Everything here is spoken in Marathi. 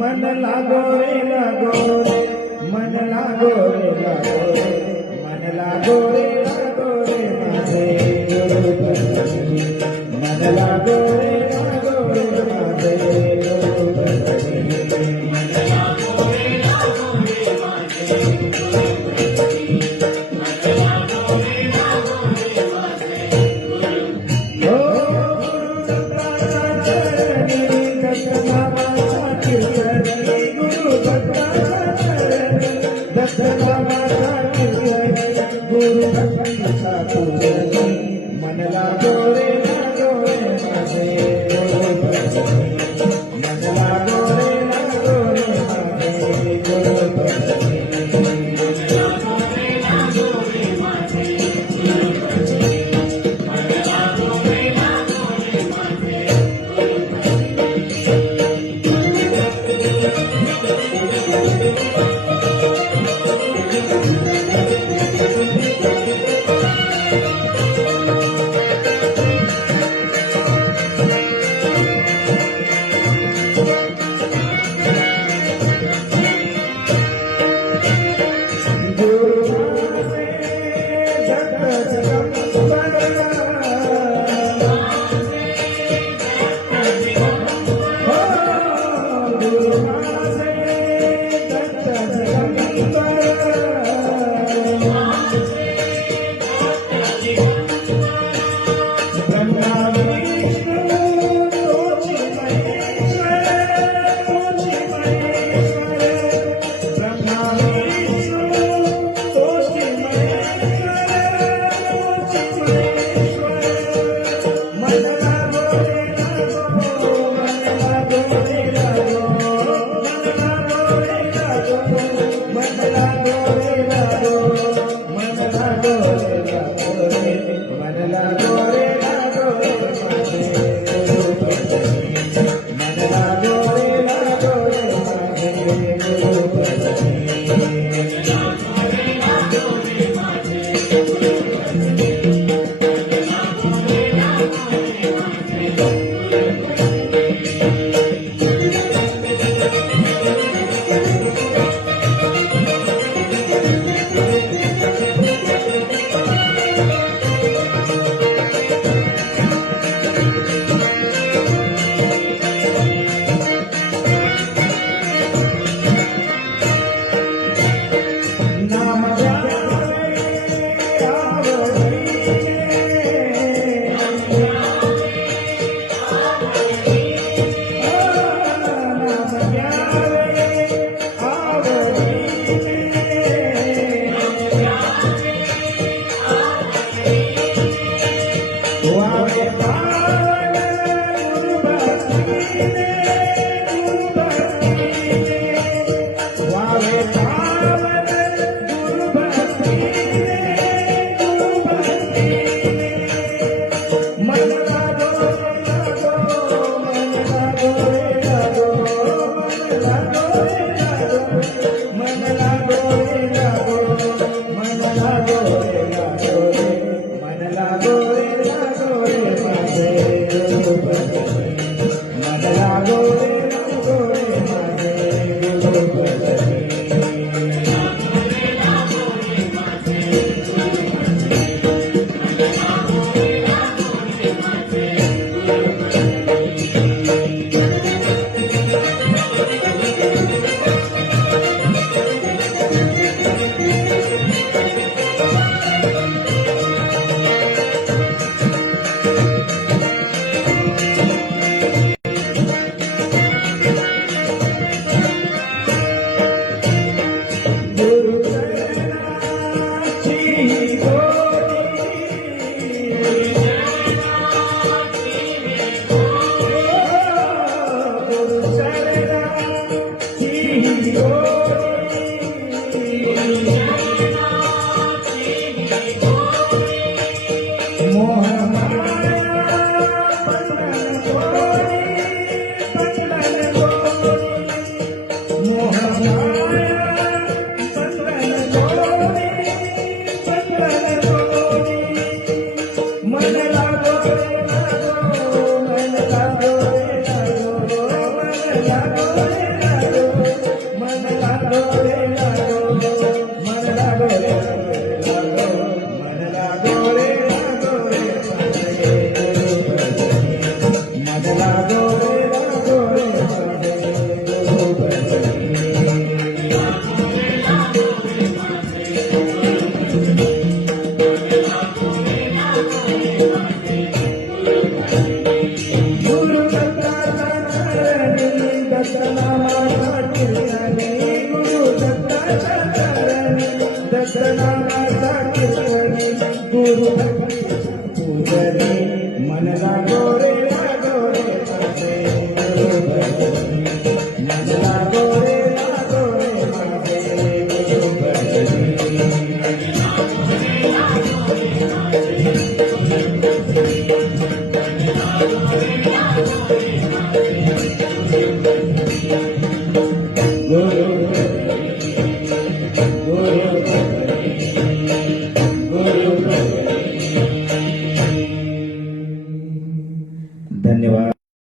मन लागो रे मन लागो रे मन लागो रे माझे गुरुपती मन लागो रे माझे गुरुपती मन लागो रे माझे गुरुपती मन लागो रे माझे गुरुपती हो गुरुदत्ताचा चरणी दत्तनामाचा कीर्तनी गुरुदत्ताचा चरणी दत्तनामाचा कीर्तनी गुरुदत्ताचा पूजनी मन लागो रे माझे गुरुपती मन लागो रे माझे गुरुपती मन लागो रे माझे गुरुपती मन लागो रे माझे नामाचा कीर्तने गुरु दत्ताच्या चरणी दत्तनामाचा कीर्तने गुरु पूजने मन लागो रे माझे गुरु भजनी मन लागो रे माझे गुरु भजनी धन्यवाद।